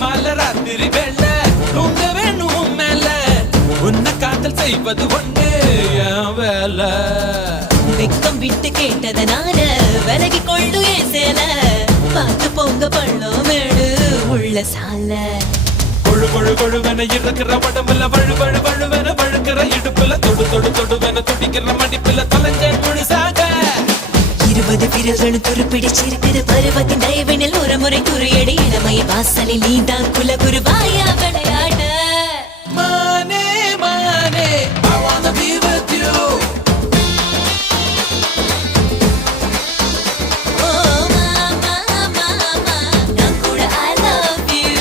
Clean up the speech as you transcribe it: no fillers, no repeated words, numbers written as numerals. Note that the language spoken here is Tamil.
மாலை ராத்திரி வெள்ள தூங்க வேணும் மேல உன்னை காதல் செய்வது ஒன்று என் வேலை வெக்கம் விட்டு கேட்டதனால விலகி கொள்ளு ஏன் சேல பார்த்து போங்க பள்ளம் மேடு உள்ள சால கொழு கொழு கொழுவென இருக்கிற உடம்புல வழு வழு வழுவென வழுக்கிற இடுப்புல தொடு தொடு தொடுவென துடிக்கிற மடிப்புல தொலைஞ்ச முழுசாக 20 விரல்களும் துருப்பிடிச்சிருக்குது பருவத்தின் தயவினில் ஒரு முறை துறையடி இளமைய வாசலில் நீதான் குலகுருவாயா